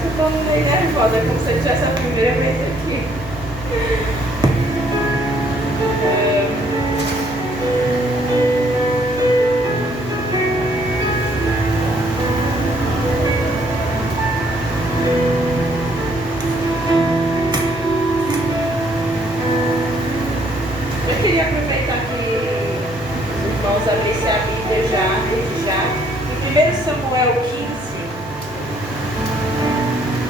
que eu tô meio nervosa, é como se eu tivesse a primeira vez aqui. Eu queria aproveitar que os irmãos abrissem a Bíblia já. Em 1 Samuel 15,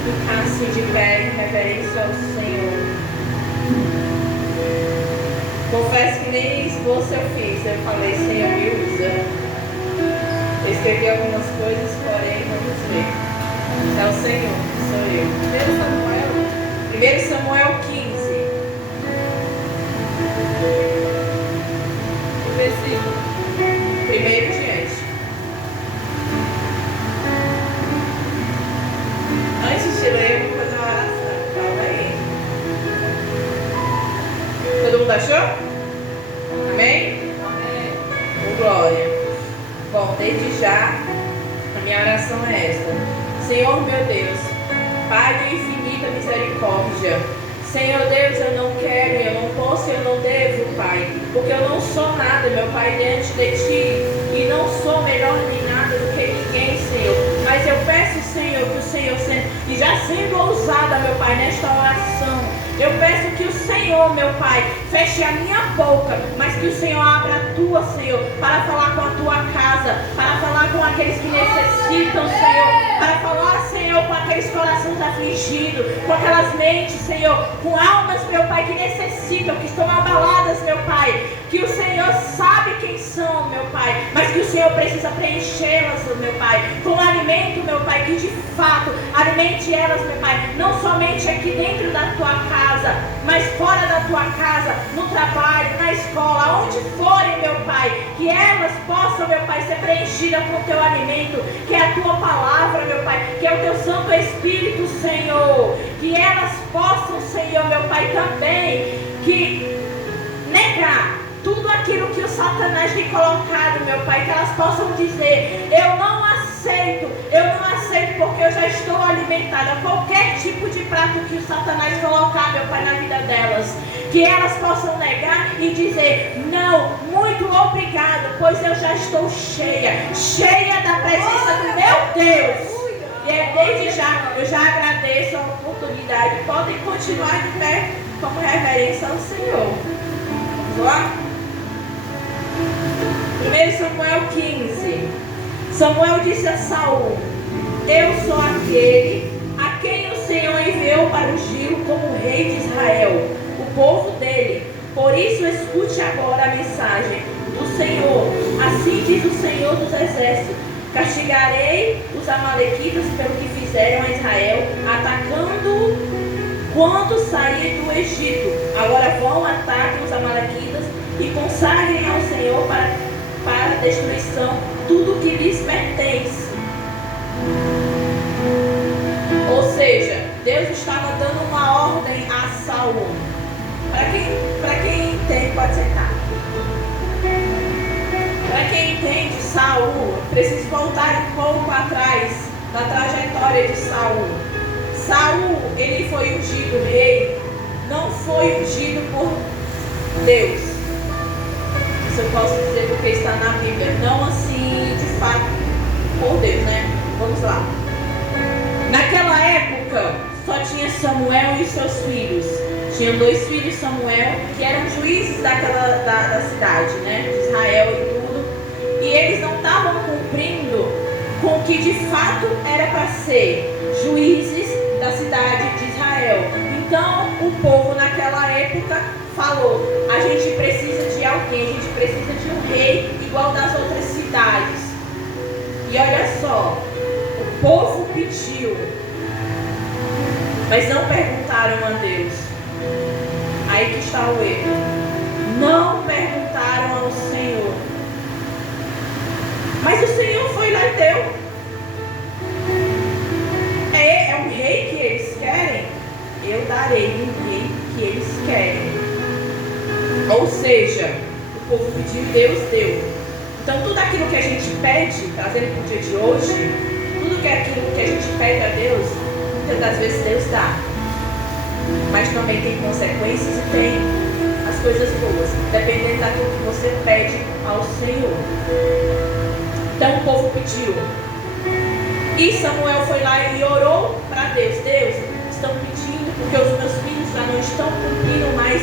ficar assim de pé em reverência ao Senhor. Confesso que nem esboço eu fiz. Eu falei, Senhor, me usa. Eu escrevi algumas coisas, porém, vamos ver. É o Senhor, sou eu. 1 Samuel 15. Versículo. Primeiro diante. Antes de ler, eu vou fazer uma oração. Calma aí. Todo mundo achou? Amém? Amém. Glória. Bom, desde já, a minha oração é esta. Senhor meu Deus, Pai de infinita misericórdia, Senhor Deus, eu não quero, eu não posso, eu não devo, Pai, porque eu não sou nada, meu Pai, diante de Ti, e não sou melhor nem nada do que ninguém, Senhor. Mas eu peço, Senhor, que o Senhor, e já sendo ousada, meu Pai, nesta oração, eu peço que o Senhor, meu Pai, feche a minha boca, mas que o Senhor abra a Tua, Senhor, para falar com a Tua casa, para falar com aqueles que necessitam, Senhor, para falar, Senhor, com aqueles corações afligidos, com aquelas mentes, Senhor, com almas, meu Pai, que necessitam, que estão abaladas, meu Pai, que o Senhor sabe quem são, meu Pai, mas que o Senhor precisa preenchê-las, meu Pai, com alimento, meu Pai, que de fato alimente elas, meu Pai, não somente aqui dentro da Tua casa, mas fora da Tua casa, no trabalho, na escola, onde forem, meu Pai, que elas possam, meu Pai, ser preenchidas com o Teu alimento, que é a Tua palavra, meu Pai, que é o Teu Santo Espírito, Senhor, que elas possam, Senhor, meu Pai, também, que negar tudo aquilo que o Satanás tem colocado, meu Pai, que elas possam dizer, eu não aceito porque eu já estou alimentada, qualquer tipo de prato que o Satanás colocar, meu Pai, na vida delas, que elas possam negar e dizer, não, muito obrigado, pois eu já estou cheia da presença do meu Deus. E é desde já, eu já agradeço a oportunidade, podem continuar de pé como reverência ao Senhor. Vamos lá? 1 Samuel 15. Samuel disse a Saul, eu sou aquele a quem o Senhor enviou para ungir como rei de Israel, o povo dele. Por isso escute agora a mensagem do Senhor. Assim diz o Senhor dos exércitos, castigarei os amalequitas pelo que fizeram a Israel, atacando quando sair do Egito. Agora vão, ataquem os amalequitas e consagrem ao Senhor para destruição tudo que lhes pertence. Ou seja, Deus estava dando uma ordem a Saul. Para quem entende, pode sentar. Para quem entende, Saul, preciso voltar um pouco atrás da trajetória de Saul. Saul, ele foi ungido rei, não foi ungido por Deus. Isso eu posso dizer porque está na Bíblia, não assim de fato por Deus, né? Vamos lá. Naquela época só tinha Samuel e seus filhos. Tinham 2 filhos de Samuel que eram juízes da cidade, né? De Israel e tudo. E eles não estavam cumprindo com o que de fato era para ser juízes da cidade de Israel. Então o povo naquela época falou, a gente precisa de alguém, a gente precisa de um rei igual das outras cidades. E olha só, o povo pediu, mas não perguntaram a Deus. Aí que está o erro. Não perguntaram ao Senhor. Mas o Senhor foi lá e deu. É um rei que eles querem? Eu darei o rei que eles querem. Ou seja, o povo pediu, Deus deu. Então tudo aquilo que a gente pede, trazendo para o dia de hoje, tudo aquilo que a gente pede a Deus das vezes Deus dá, mas também tem consequências e tem as coisas boas, dependendo daquilo que você pede ao Senhor. Então o povo pediu, e Samuel foi lá e orou para Deus. Deus, estão pedindo porque os meus filhos já não estão cumprindo mais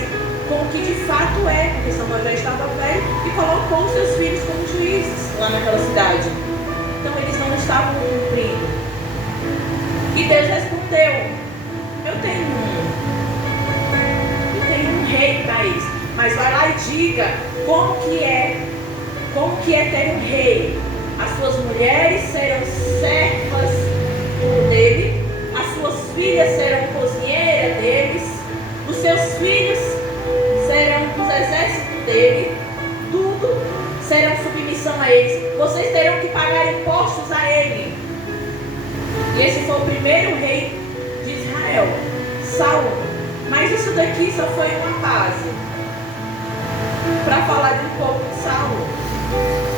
com o que de fato é, porque Samuel já estava velho e colocou os seus filhos como juízes lá naquela cidade. Então eles não estavam cumprindo. E Deus respondeu, eu tenho um rei para isso, mas vai lá e diga como que é ter um rei. As suas mulheres serão servas dele, as suas filhas serão cozinheiras deles, os seus filhos serão dos exércitos dele, tudo serão submissão a eles. Vocês terão que pagar impostos a ele. E esse foi o primeiro rei de Israel, Saul. Mas isso daqui só foi uma base para falar de um pouco de Saul.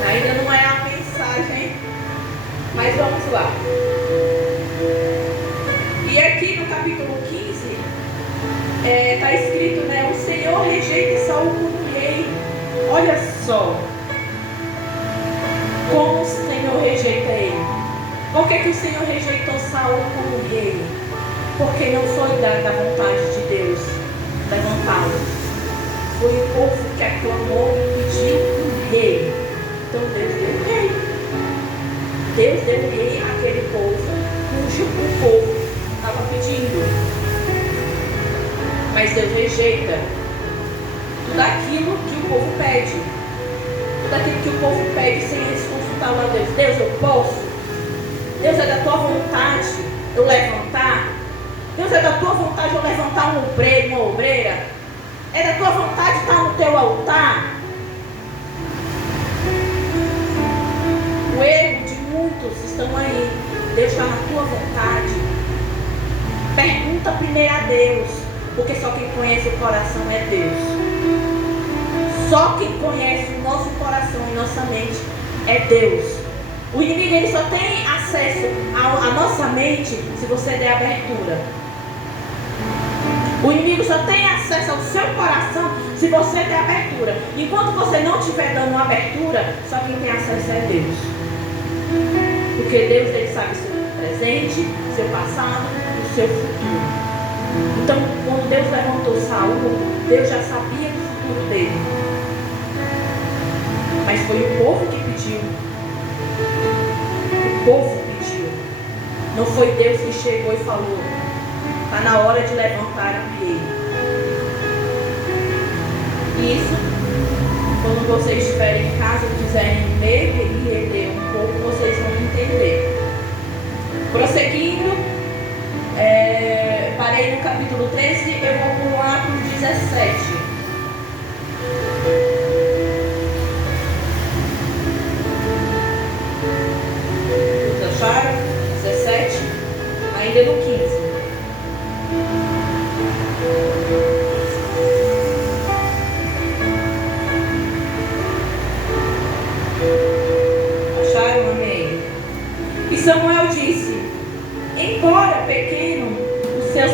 Ainda não é a mensagem, mas vamos lá. E aqui no capítulo 15 está escrito, né? O Senhor rejeita Saul como rei. Olha só como o Senhor rejeita ele. Por que o Senhor rejeitou Saul como rei? Porque não foi da vontade de Deus levantá-lo. Foi o povo que aclamou e pediu um rei. Então Deus deu um rei. Deus deu um rei àquele povo cujo o povo estava pedindo. Mas Deus rejeita tudo aquilo que o povo pede. Tudo aquilo que o povo pede sem eles consultar a Deus. Deus, eu posso? Deus, é da tua vontade eu levantar? Deus, é da tua vontade eu levantar um obreiro, uma obreira? É da tua vontade estar no teu altar? O erro de muitos estão aí. Deus está na tua vontade. Pergunta primeiro a Deus, porque só quem conhece o coração é Deus. Só quem conhece o nosso coração e nossa mente é Deus. O inimigo ele só tem acesso à nossa mente se você der abertura. O inimigo só tem acesso ao seu coração se você der abertura. Enquanto você não estiver dando abertura, só quem tem acesso é Deus. Porque Deus ele sabe seu presente, seu passado e o seu futuro. Então, quando Deus levantou Saul, Deus já sabia do futuro dele. Mas foi o povo que pediu. O povo pediu. Não foi Deus que chegou e falou: está na hora de levantar um rei. Isso, quando vocês estiverem em casa e quiserem ler e reler um pouco, vocês vão entender. Prosseguindo, parei no capítulo 13, eu vou pular para o 17. Acharam? 17, ainda no 15. Acharam? Amém. E Samuel disse: embora pequeno os seus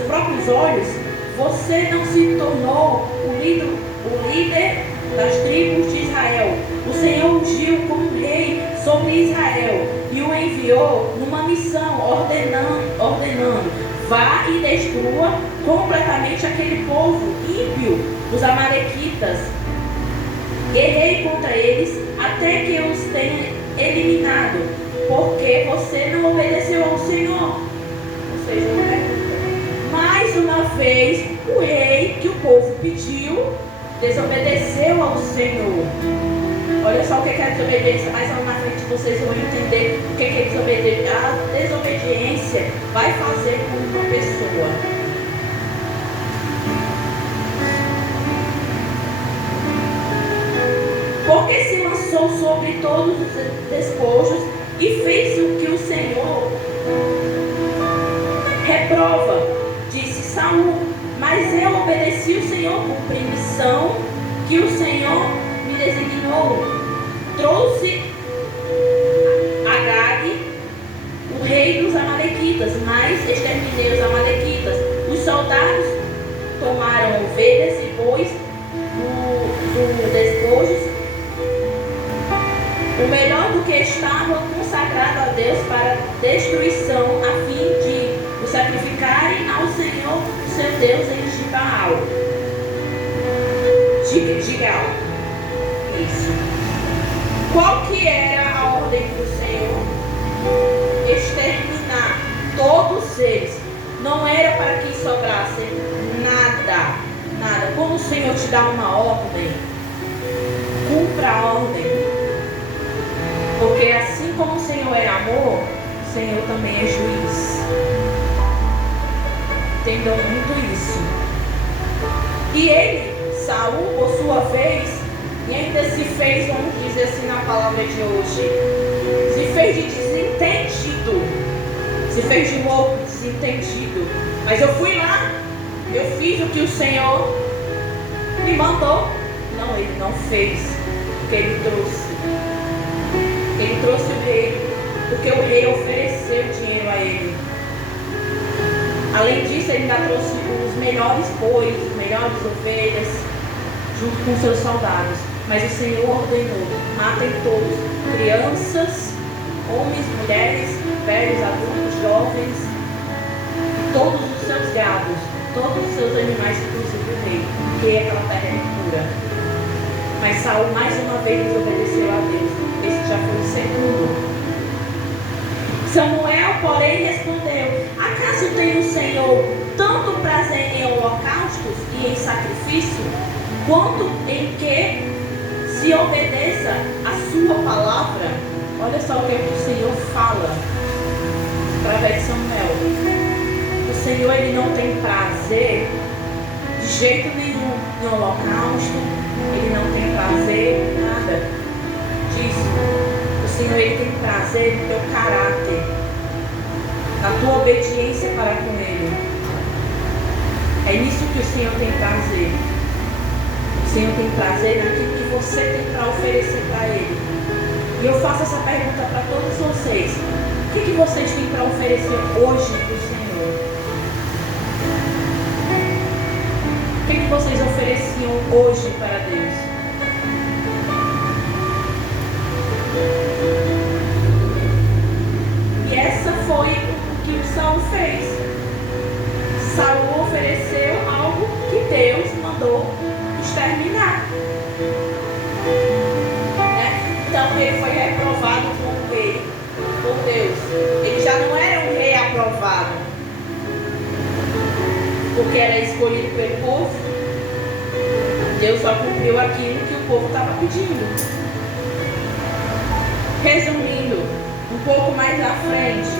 próprios olhos, você não se tornou o líder das tribos de Israel. O Senhor ungiu como rei sobre Israel e o enviou numa missão, ordenando: vá e destrua completamente aquele povo ímpio, os amalequitas. Guerrei contra eles até que eu os tenha eliminado, porque você não obedeceu ao Senhor. Ou seja, mais uma vez o rei que o povo pediu desobedeceu ao Senhor. Olha só o que é desobediência. Mais lá na frente vocês vão entender o que é desobediência. A desobediência vai fazer com uma pessoa. Porque se lançou sobre todos os despojos e fez o que o Senhor reprova, disse Saul. Mas eu obedeci o Senhor, cumpri a missão que o Senhor me designou. Trouxe Agag, o rei dos amalequitas, mas soldados tomaram ovelhas e bois do despojo, o melhor do que estava consagrado a Deus para destruição, a fim de o sacrificarem ao Senhor, seu Deus, em Gibaal. Gigal. Isso. Qual que era a ordem do Senhor? Exterminar todos eles. Não era para que sobrasse nada. Nada. Quando o Senhor te dá uma ordem, cumpra a ordem. Porque assim como o Senhor é amor, o Senhor também é juiz. Entendam muito isso. E ele, Saul, por sua vez, e ainda se fez, vamos dizer assim na palavra de hoje, se fez de desentendido, se fez de louco, desentendido. Mas eu fui lá, eu fiz o que o Senhor me mandou. Não, ele não fez, porque ele trouxe. Ele trouxe o rei, porque o rei ofereceu dinheiro a ele. Além disso, ele ainda trouxe os melhores bois, as melhores ovelhas, junto com seus soldados. Mas o Senhor ordenou: matem todos, crianças, homens, mulheres, velhos, adultos, jovens, todos os seus gados, todos os seus animais, inclusive o rei, porque aquela terra é pura. Mas Saul mais uma vez desobedeceu a Deus. Esse já foi o segundo. Samuel, porém, respondeu: acaso tem o Senhor tanto prazer em holocaustos e em sacrifício, quanto em que se obedeça a sua palavra? Olha só o que o Senhor fala através de Samuel. O Senhor, ele não tem prazer de jeito nenhum em holocausto. Ele não tem prazer em nada disso. O Senhor, ele tem prazer no teu caráter, na tua obediência para com Ele. É nisso que o Senhor tem prazer. O Senhor tem prazer naquilo que você tem para oferecer para Ele. E eu faço essa pergunta para todos vocês: o que vocês têm para oferecer hoje para o Senhor? O que vocês ofereciam hoje para Deus? E essa foi o que o Saul fez. Saul ofereceu algo que Deus mandou exterminar. Então ele foi reprovado como rei por Deus. Ele já não era um rei aprovado, porque era escolhido pelo povo. Deus só cumpriu aquilo que o povo estava pedindo. Resumindo, um pouco mais à frente,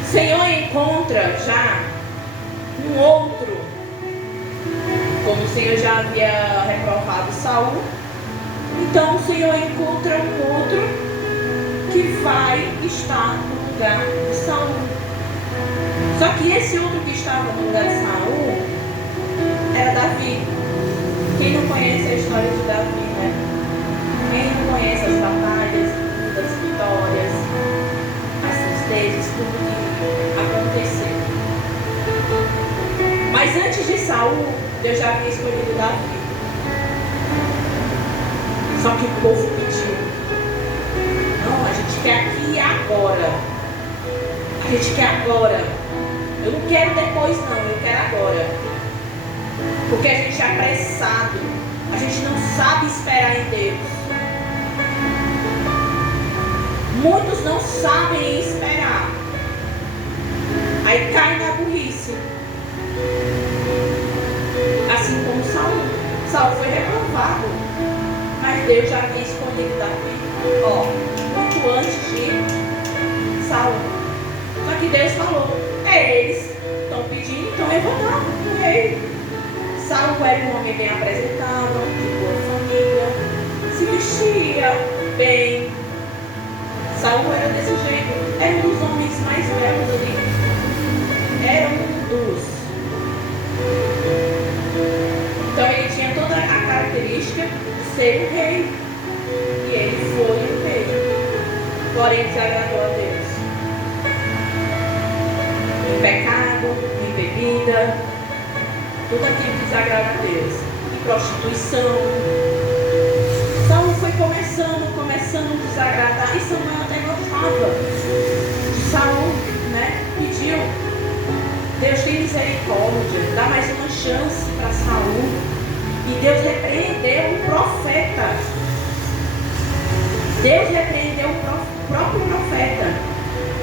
o Senhor encontra já um outro, como o Senhor já havia reprovado Saul. Então o Senhor encontra um outro que vai estar no lugar de Saul. Só que esse outro que estava no lugar de Saul era Davi. Quem não conhece a história de Davi, né? Quem não conhece as batalhas, as vitórias, as tristezas, tudo que aconteceu. Mas antes de Saul, Deus já havia escolhido Davi. Só que o povo pediu: não, a gente quer aqui e agora. A gente quer agora. Eu não quero depois não, eu quero agora. Porque a gente é apressado. A gente não sabe esperar em Deus. Muitos não sabem esperar. Aí cai na burrice. Assim como Saul. Saul foi reprovado. Mas Deus já havia escolhido Davi. Muito antes de Saul. Só que Deus falou: eles estão pedindo, então eu vou dar o rei. Saul era um homem bem apresentável, de boa família, se vestia bem. Saul era desse jeito, era um dos homens mais belos ali. Era um dos. Então ele tinha toda a característica de ser um rei. E ele foi um rei. Porém desagradou a Deus. em pecado, em bebida, tudo aquilo que desagrada a Deus, em prostituição. Saul foi começando a desagradar, e Samuel até gostava de Saul, né? Pediu, Deus tem misericórdia, dá mais uma chance para Saul. E Deus repreendeu o profeta. Deus repreendeu o próprio profeta.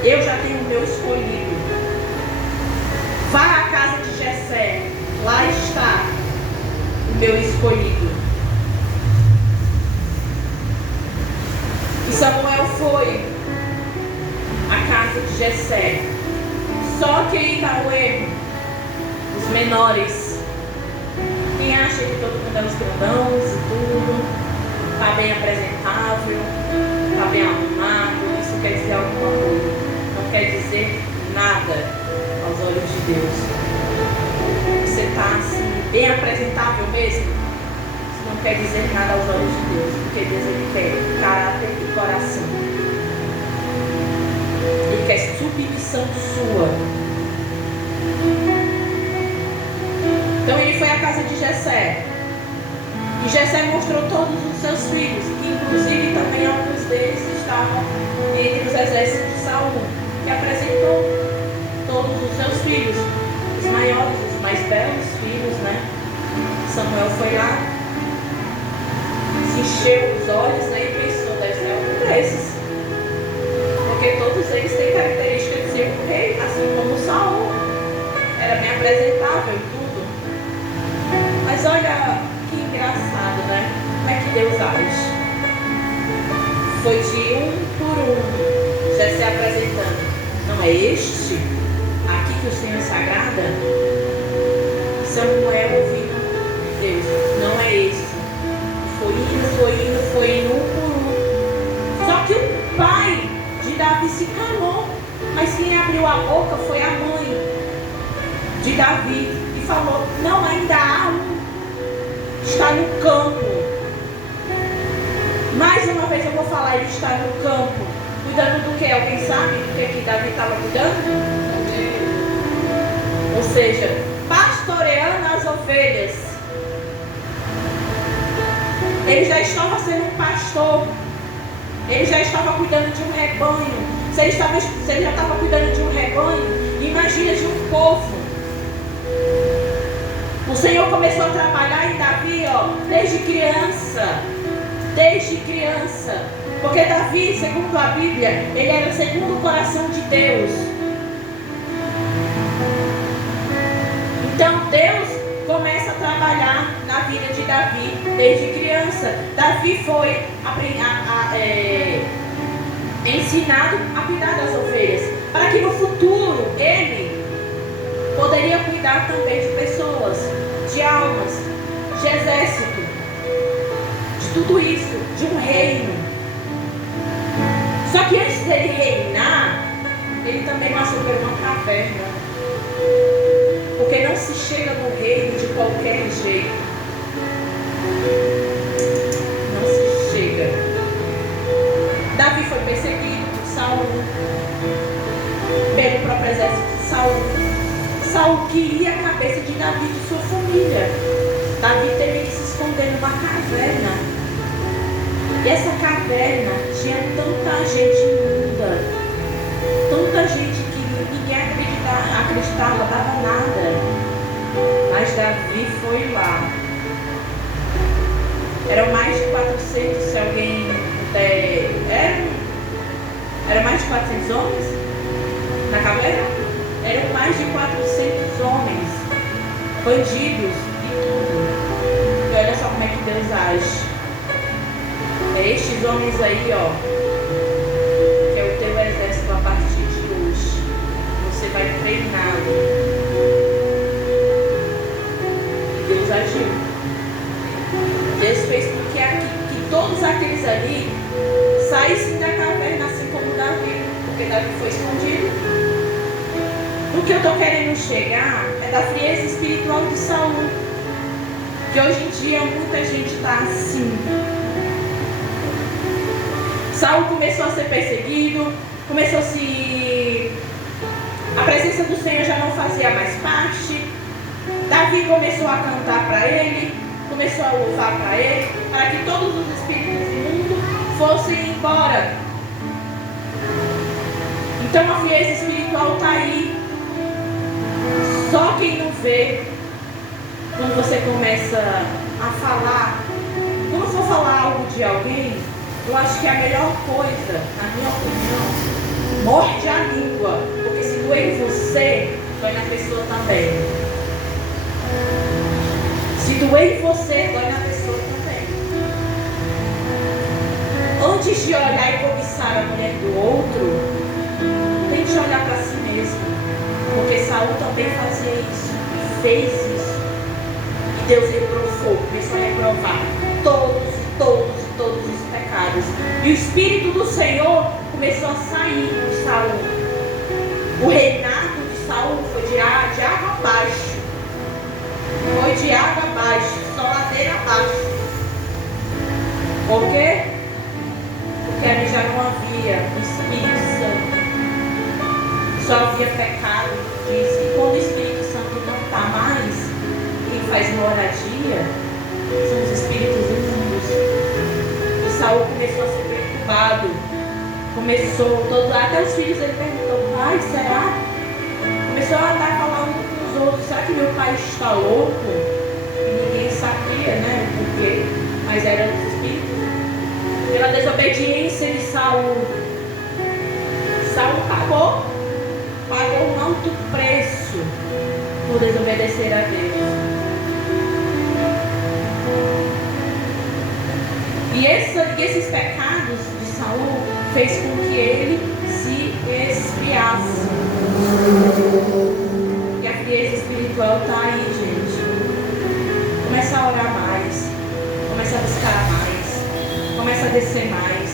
Eu já tenho o meu escolhido. Vá à casa de Jessé, lá está o meu escolhido. E Samuel foi à casa de Jessé. Só que aí está o erro. Os menores. Quem acha que todo mundo é os grandões e tudo, está bem apresentável, está bem arrumado, isso quer dizer alguma coisa. Não quer dizer nada aos olhos de Deus. Você está assim, bem apresentável mesmo? Isso não quer dizer nada aos olhos de Deus, porque Deus ele quer caráter e coração. Ele quer submissão sua. Então ele foi à casa de Jessé. E Jessé mostrou todos os seus filhos, que inclusive também alguns deles estavam entre os exércitos de Saul. E apresentou todos os seus filhos, os maiores, os mais belos filhos, né? Samuel foi lá, se encheu os olhos, né? E pensou, deve ser algum desses. Porque todos eles têm característica de ser um rei, assim como Saul. Era bem apresentável e tudo. Mas olha que engraçado, né? Como é que Deus age? Foi de um por um, já se apresentando. Não é este aqui que o Senhor se agrada? Samuel ouvindo Deus. Não é este. Foi indo um por um. Só que o pai de Davi se calou. Mas quem abriu a boca foi a mãe de Davi. E falou, não, ainda há um. Está no campo. Mais uma vez eu vou falar, ele está no campo. Cuidando do que? Alguém sabe do que Davi estava cuidando? Ou seja, pastoreando as ovelhas. Ele já estava sendo um pastor. Ele já estava cuidando de um rebanho. Se ele já estava cuidando de um rebanho, imagina de um povo. O Senhor começou a trabalhar em Davi, desde criança. Desde criança. Porque Davi, segundo a Bíblia, ele era segundo o coração de Deus. Então Deus começa a trabalhar na vida de Davi desde criança. Davi foi ensinado a cuidar das ovelhas, para que no futuro ele poderia cuidar também de pessoas, de almas, de exército, de tudo isso, de um reino. Só que antes dele reinar, ele também passou por uma caverna. Porque não se chega no reino de qualquer jeito. Não se chega. Davi foi perseguido por Saul, pelo próprio exército de Saul. Saul queria a cabeça de Davi e de sua família. Davi teve que se esconder numa caverna. E essa caverna tinha tanta gente imunda, tanta gente que ninguém acreditava, dava nada. Mas Davi foi lá. Eram mais de 400, se alguém puder. Eram mais de 400 homens na caverna? Eram mais de 400 homens, bandidos e tudo. E olha só como é que Deus age. É estes homens aí, que é o teu exército a partir de hoje. Você vai treiná-lo. E Deus agiu. Deus fez com que todos aqueles ali saíssem da caverna, assim como Davi, porque Davi foi escondido. O que eu estou querendo chegar é da frieza espiritual de Saul. Que hoje em dia muita gente está assim. Saul começou a ser perseguido, começou a se A presença do Senhor já não fazia mais parte. Davi começou a cantar para ele, começou a louvar para ele, para que todos os espíritos imundos fossem embora. Então a frieza espiritual está aí. Só quem não vê, quando você começa a falar, quando for falar algo de alguém, eu acho que a melhor coisa, na minha opinião, morde a língua, porque se doer em você, dói na pessoa também. Se doer em você, dói na pessoa também. Antes de olhar e cobiçar a mulher do outro, tente olhar para si mesmo. Porque Saul também fazia isso e fez isso. E Deus reprovou, começou a reprovar todos os pecados. E o Espírito do Senhor começou a sair de Saul. O reinado de Saul foi de água abaixo. Foi de água abaixo, só ladeira abaixo. Por quê? Porque ali já não havia o Espírito Santo. Só havia pecado, diz. E quando o Espírito Santo não está mais, quem faz moradia são os espíritos imundos. E Saul começou a ser perturbado. Até os filhos dele perguntam: pai, será? Começou a andar a falar um com os outros: será que meu pai está louco? E ninguém sabia, né, o porquê, mas eram os espíritos. Pela desobediência de Saul, Saul pagou um alto preço por desobedecer a Deus. E esses pecados de Saul fez com que ele se esfriasse. E a frieza espiritual está aí, gente. Começa a orar mais, começa a buscar mais, começa a descer mais,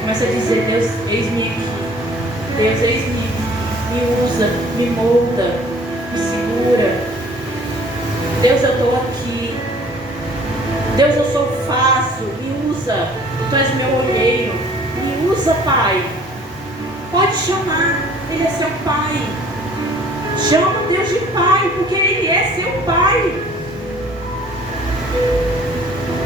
começa a dizer: Deus, eis-me aqui. Deus, eis-me aqui. Me usa, me molda, me segura. Deus, eu estou aqui. Deus, eu sou fácil, me usa. Tu és meu olheiro, me usa, Pai. Pode chamar, Ele é seu Pai. Chama Deus de Pai, porque Ele é seu Pai.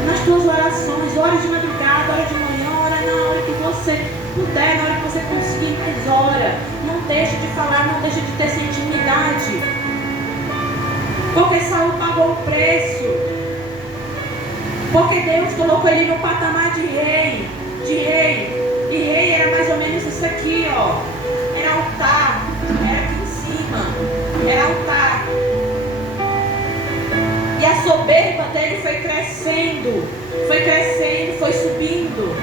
Nas tuas orações, ora de madrugada, ora de manhã, ora na hora que você puder, na hora que você conseguir, mas ora. Não deixe de falar, não deixe de ter essa intimidade. Porque Saul pagou o preço. Porque Deus colocou ele no patamar de rei. E rei era mais ou menos isso aqui, ó. Era altar. Era aqui em cima. Era altar. E a soberba dele foi crescendo. Foi subindo.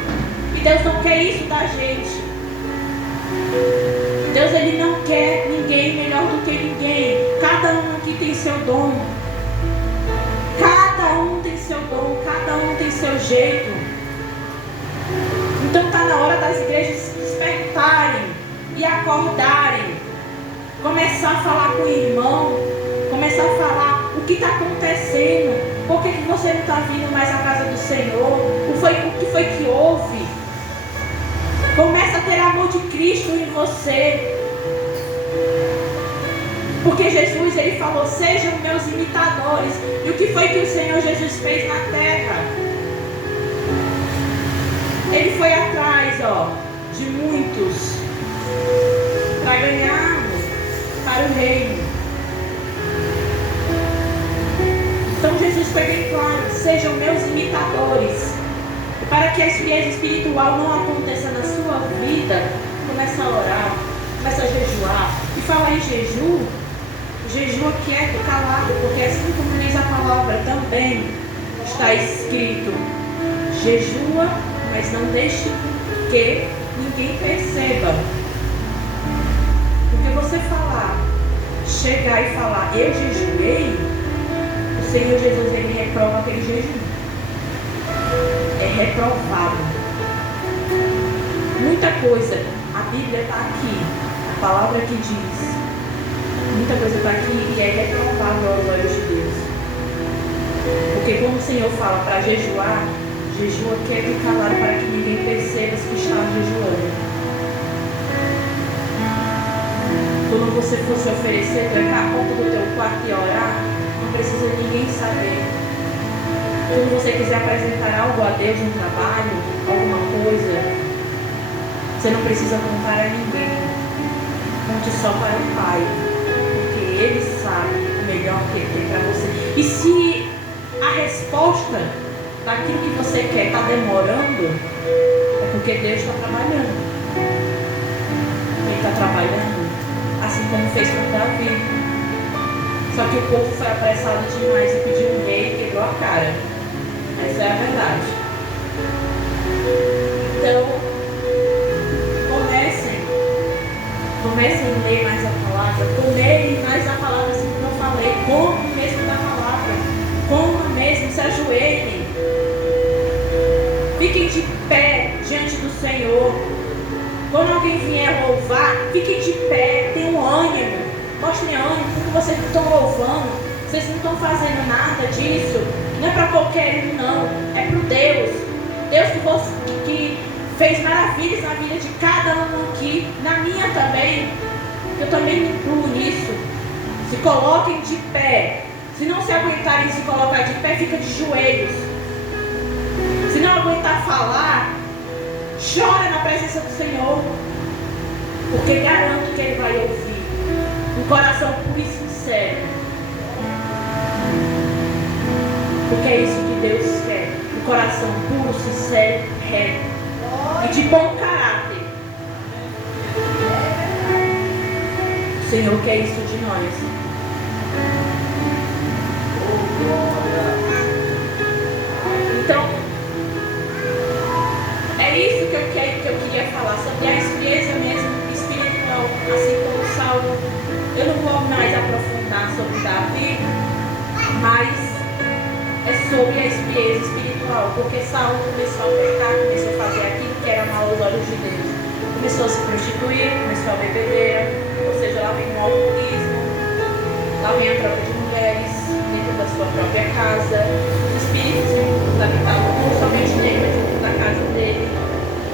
E Deus não quer isso da gente. Deus, Ele não quer ninguém melhor do que ninguém. Cada um aqui tem seu dom. Cada um tem seu dom. Cada um tem seu jeito. Então está na hora das igrejas se despertarem e acordarem. Começar a falar com o irmão. Começar a falar o que está acontecendo. Por que você não está vindo mais à casa do Senhor? O que foi que houve? Começa a ter amor de Cristo em você. Porque Jesus, Ele falou: sejam meus imitadores. E o que foi que o Senhor Jesus fez na terra? Ele foi atrás, de muitos para ganharmos para o reino. Então Jesus foi bem claro: sejam meus imitadores. E para que a frieza espiritual não aconteça na sua vida, começa a orar, começa a jejuar. E falar em jejum, jejua quieto, calado, porque assim como diz a palavra também está escrito: jejua, mas não deixe que ninguém perceba. Porque você chegar e falar: eu jejuei, o Senhor Jesus, Ele reprova aquele jejum. É reprovado. Muita coisa, a Bíblia está aqui, a palavra que diz, muita coisa está aqui e é reprovável aos olhos de Deus. Porque quando o Senhor fala para jejuar, jejua quieto e calado para que ninguém perceba que está jejuando. você fosse oferecer, trancar a porta do teu quarto e orar, não precisa ninguém saber. Quando você quiser apresentar algo a Deus no trabalho, alguma coisa, você não precisa contar a ninguém. Conte só para o Pai, porque Ele sabe o melhor que Ele tem para você. E se a resposta daquilo que você quer está demorando, é porque Deus está trabalhando. Ele está trabalhando, assim como fez com Davi. Só que o povo foi apressado demais e pediu um rei e quebrou a cara. Essa é a verdade. Então, comecem a ler mais a palavra, comerem mais a palavra, assim como eu falei, comam mesmo da palavra, comam mesmo, se ajoelhem, fiquem de pé diante do Senhor. Quando alguém vier louvar, fiquem de pé, tenham ânimo, mostrem ânimo, porque vocês não estão louvando, vocês não estão fazendo nada disso, não é para qualquer um não, é para o Deus que fez maravilhas na vida de cada um aqui, na minha também. Eu também me incluo nisso. Se coloquem de pé. Se não se aguentarem se colocar de pé, fica de joelhos. Se não aguentar falar, chora na presença do Senhor. Porque garanto que Ele vai ouvir. Um coração puro e sincero. Porque é isso que Deus quer. Um coração puro, sincero, reto e de bom caráter. O Senhor quer isso de nós. Então, é isso que eu queria falar sobre a experiência mesmo espiritual, assim como Saulo. Eu não vou mais aprofundar sobre Davi, mas é sobre a experiência espiritual, porque Saulo começou a pecar, começou a fazer aquilo que era mal aos olhos de Deus. Começou a se prostituir, começou a bebedeira, ou seja, lá vem o alcoolismo, lá vem a troca de mulheres dentro da sua própria casa, os espíritos que habitavam não somente dentro da casa dele.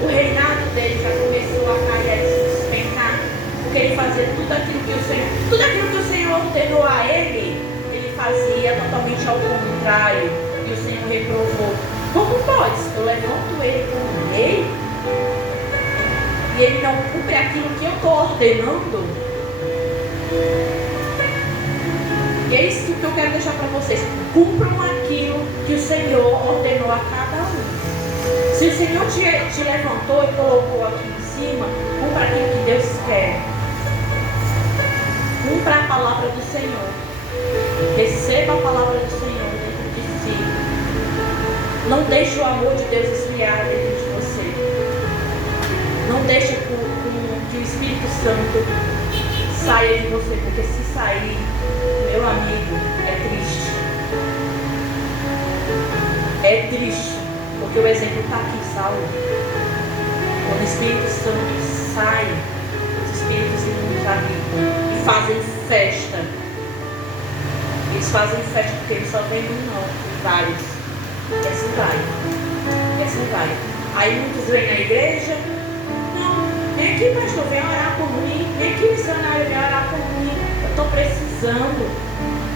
O reinado dele já começou a cair, a se despencar, porque ele fazia tudo aquilo que o Senhor ordenou a ele fazia totalmente ao contrário, e o Senhor reprovou. Como pode? Eu levanto ele como rei e ele não cumpre aquilo que eu estou ordenando? E é isso que eu quero deixar para vocês. Cumpram aquilo que o Senhor ordenou a cada um. Se o Senhor te levantou e colocou aqui em cima, cumpra aquilo que Deus quer. Cumpra a palavra do Senhor. Receba a palavra do Senhor dentro de si. Não deixe o amor de Deus esfriar dentro de você. Não deixe que o Espírito Santo saia de você, porque se sair, meu amigo, é triste. É triste, porque o exemplo está aqui, Saulo. Quando o Espírito Santo sai, os espíritos imundos habitam e fazem festa. Eles fazem festa porque eles só vêm um não, vários. E assim vai. E assim vai. Aí muitos vêm na igreja. Não, vem aqui, pastor, vem orar por mim. Vem aqui, missionário, vem orar por mim. Eu estou precisando.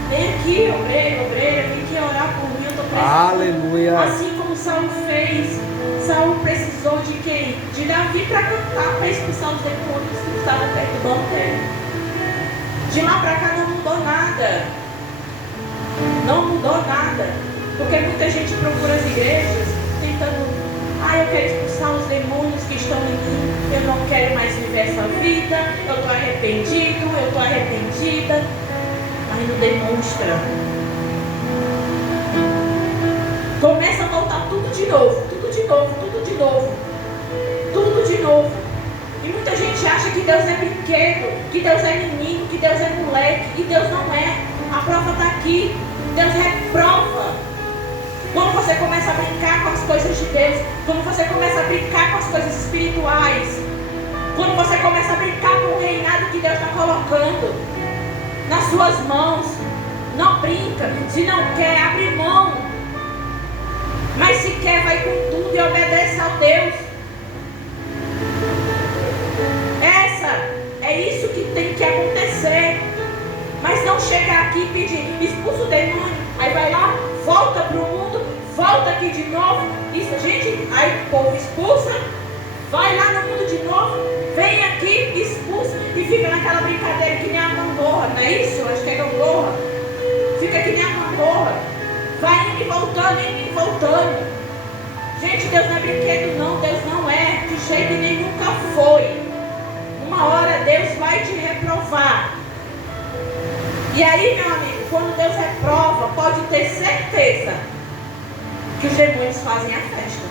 Vem aqui, obreira, vem aqui orar por mim, eu estou precisando. Aleluia. Assim como Saulo fez. Saulo precisou de quem? De Davi para cantar, para expulsar os demônios que estavam perturbando ele. De lá para cá não mudou nada. Não mudou nada, porque muita gente procura as igrejas tentando, eu quero expulsar os demônios que estão em mim, eu não quero mais viver essa vida, eu estou arrependido, eu estou arrependida, mas não demonstra. Começa a voltar tudo de novo, tudo de novo, tudo de novo, tudo de novo. E muita gente acha que Deus é brinquedo, que Deus é menino, que Deus é moleque, e Deus não é. A prova está aqui. Deus reprova. Quando você começa a brincar com as coisas de Deus, quando você começa a brincar com as coisas espirituais, quando você começa a brincar com o reinado que Deus está colocando nas suas mãos, não brinca. Se não quer, abre mão. Mas se quer, vai com tudo e obedece a Deus. É isso que tem que acontecer. aqui e pedir, expulsa o demônio. Aí vai lá, volta para o mundo, volta aqui de novo. Isso, gente, aí o povo expulsa, vai lá no mundo de novo, vem aqui, expulsa e fica naquela brincadeira que nem a gangorra, não é isso? Acho que é gangorra. Fica que nem a gangorra. Vai indo e voltando. Gente, Deus não é brinquedo não, Deus não é, de jeito nenhum, nunca foi. Uma hora Deus vai te reprovar. E aí, meu amigo, quando Deus reprova, pode ter certeza que os demônios fazem a festa.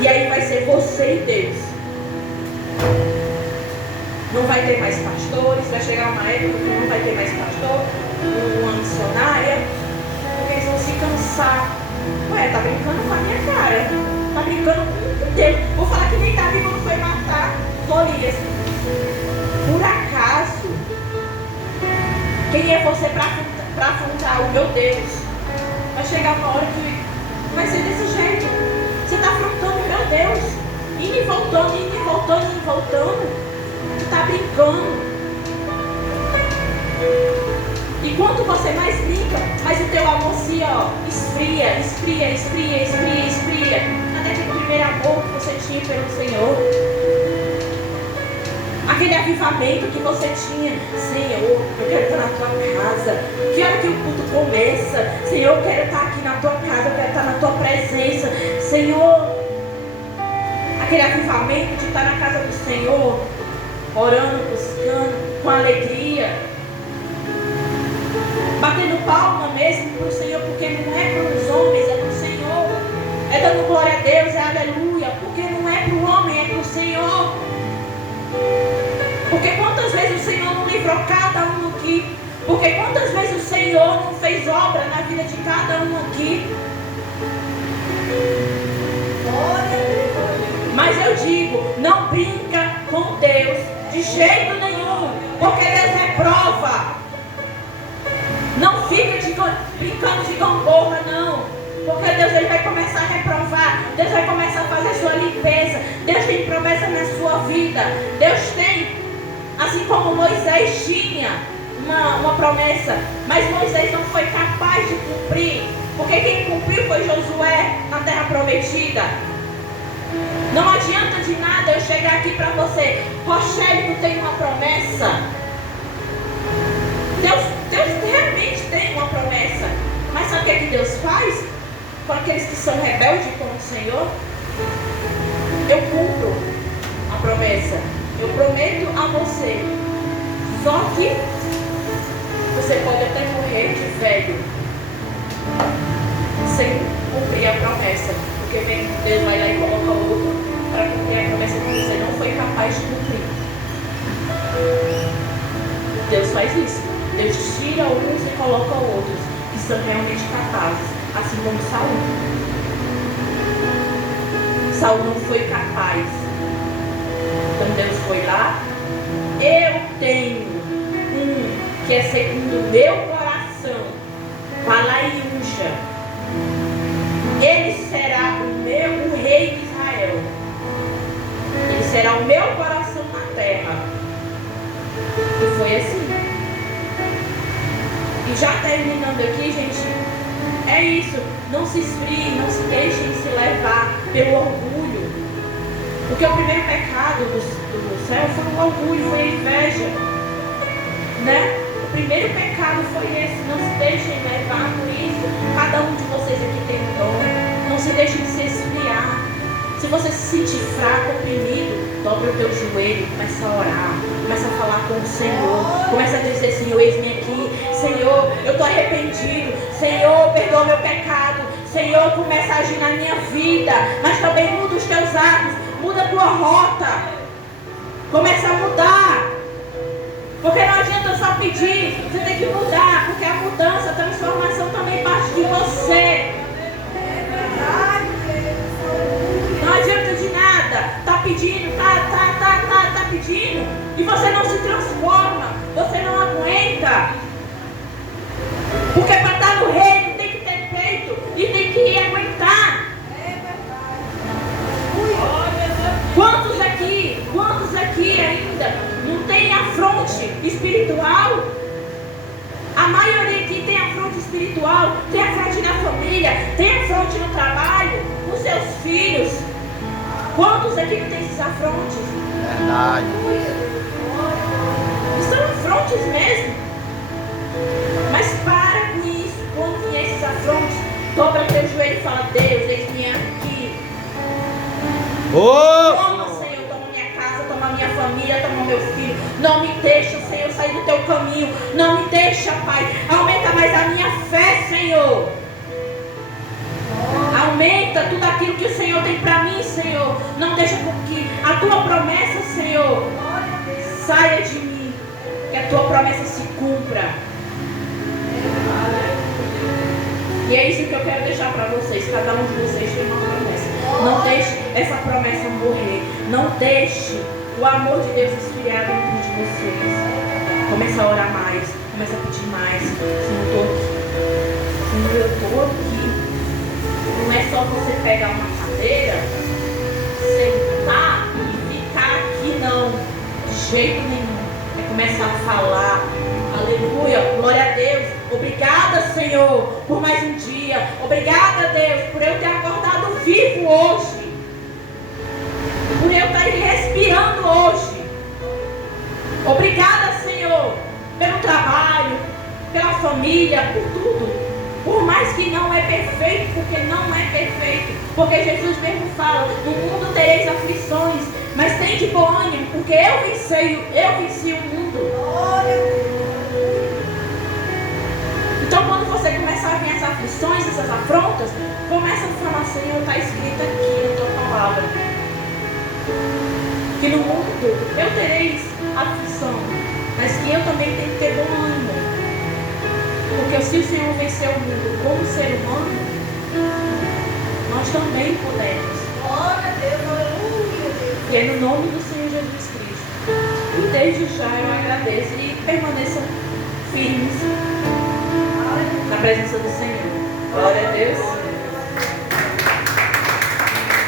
E aí vai ser você e Deus. Não vai ter mais pastores, vai chegar uma época que não vai ter mais pastor, uma missionária, porque eles vão se cansar. Ué, tá brincando com a minha cara, tá brincando com Deus. Vou falar que nem Davi quando foi matar Golias. Por acaso, quem é você para afrontar o meu Deus? Vai chegar uma hora que vai ser desse jeito. Você está afrontando o meu Deus, indo e voltando, indo e voltando, indo e voltando. Você está brincando. E quanto você mais brinca, mais o teu amor se esfria. Até que o primeiro amor que você tinha pelo Senhor, aquele avivamento que você tinha, Senhor, eu quero estar na tua casa. Que hora que o culto começa? Senhor, eu quero estar aqui na tua casa, eu quero estar na tua presença. Senhor, aquele avivamento de estar na casa do Senhor, orando, buscando, com alegria, batendo palma mesmo para o Senhor, porque não é para os homens, é para o Senhor. É dando glória a Deus, é aleluia, porque não é para o homem, é para o Senhor. Porque quantas vezes o Senhor não livrou cada um aqui? Porque quantas vezes o Senhor não fez obra na vida de cada um aqui? Mas eu digo, não brinca com Deus de jeito nenhum, porque Deus reprova. Não fica brincando de gangorra, não. Porque Deus ele vai começar a reprovar. Deus vai começar a fazer sua limpeza. Deus tem promessa na sua vida. Deus tem, assim como Moisés tinha uma promessa, mas Moisés não foi capaz de cumprir. Porque quem cumpriu foi Josué na terra prometida. Não adianta de nada eu chegar aqui para você, Rochelle, tu tem uma promessa. Deus realmente tem uma promessa. Mas sabe o que é que Deus faz com aqueles que são rebeldes com o Senhor? Eu cumpro a promessa. Eu prometo a você. Só que você pode até morrer de velho sem cumprir a promessa. Porque Deus vai lá e coloca outro para cumprir a promessa que você não foi capaz de cumprir. Deus faz isso. Deus tira uns e coloca outros que são realmente capazes, assim como Saul. Saul não foi capaz. Então Deus foi lá. Eu tenho um que é segundo o meu coração. Vai lá e unja. Ele será o rei de Israel. Ele será o meu coração na terra. E foi assim. E já terminando aqui, gente, é isso. Não se esfrie, não se deixem se levar pelo orgulho. Porque o primeiro pecado do céu foi o orgulho, foi a inveja. Né? O primeiro pecado foi esse. Não se deixem levar por isso. Cada um de vocês aqui tem um dom. Não se deixem se esfriar. Se você se sentir fraco, oprimido, dobra o teu joelho, começa a orar, começa a falar com o Senhor, começa a dizer, Senhor, eis-me aqui, Senhor, eu estou arrependido, Senhor, perdoa meu pecado, Senhor, começa a agir na minha vida, mas também muda os teus atos, muda a tua rota, começa a mudar, porque não adianta só pedir, você tem que mudar, porque a mudança, a transformação também parte de você. Não adianta de nada, tá pedindo, tá pedindo, e você não se transforma, você não aguenta. Porque para estar no reino tem que ter peito e tem que aguentar. Quantos aqui ainda não tem a fronte espiritual? espiritual, tem afronte na família, tem afronte no trabalho, com seus filhos. Quantos aqui não tem esses afrontes? Verdade. E são afrontes mesmo. Mas para com isso. Quando vier esses afrontes, dobra teu joelho e fala: Deus, eis-me aqui. Toma, Senhor, toma minha casa, toma minha família, toma meu filho. Não me deixa, Senhor, sair do teu caminho. Não me deixa, Pai. Aumenta mais a minha fé, Senhor. Aumenta tudo aquilo que o Senhor tem para mim, Senhor. Não deixa com que a tua promessa, Senhor, saia de mim. Que a tua promessa se cumpra. E é isso que eu quero deixar para vocês. Cada um de vocês tem uma promessa. Não deixe essa promessa morrer. Não deixe o amor de Deus esfriar dentro de vocês. Começa a orar mais. Começa a pedir mais. Senhor, eu estou aqui. Não é só você pegar uma cadeira, sentar e ficar aqui, não. De jeito nenhum. É começar a falar. Aleluia, glória a Deus. Obrigada, Senhor, por mais um dia. Obrigada, Deus, por eu ter acordado vivo hoje. Por eu estar respirando hoje. Obrigada, Senhor, pelo trabalho, pela família, por tudo. Por mais que não é perfeito, porque não é perfeito. Porque Jesus mesmo fala: no mundo tereis aflições, mas tem de bom ânimo, porque eu venci o mundo. Então quando você começa a ver as aflições, essas afrontas, começa a falar: Senhor, está escrito aqui na tua palavra que no mundo eu tereis aflição, mas que eu também tenho que ter bom ânimo. Porque se o Senhor venceu o mundo como ser humano, nós também podemos. Glória a Deus, aleluia. E é no nome do Senhor Jesus Cristo. E desde já eu agradeço e permaneçam firmes na presença do Senhor. Glória a Deus.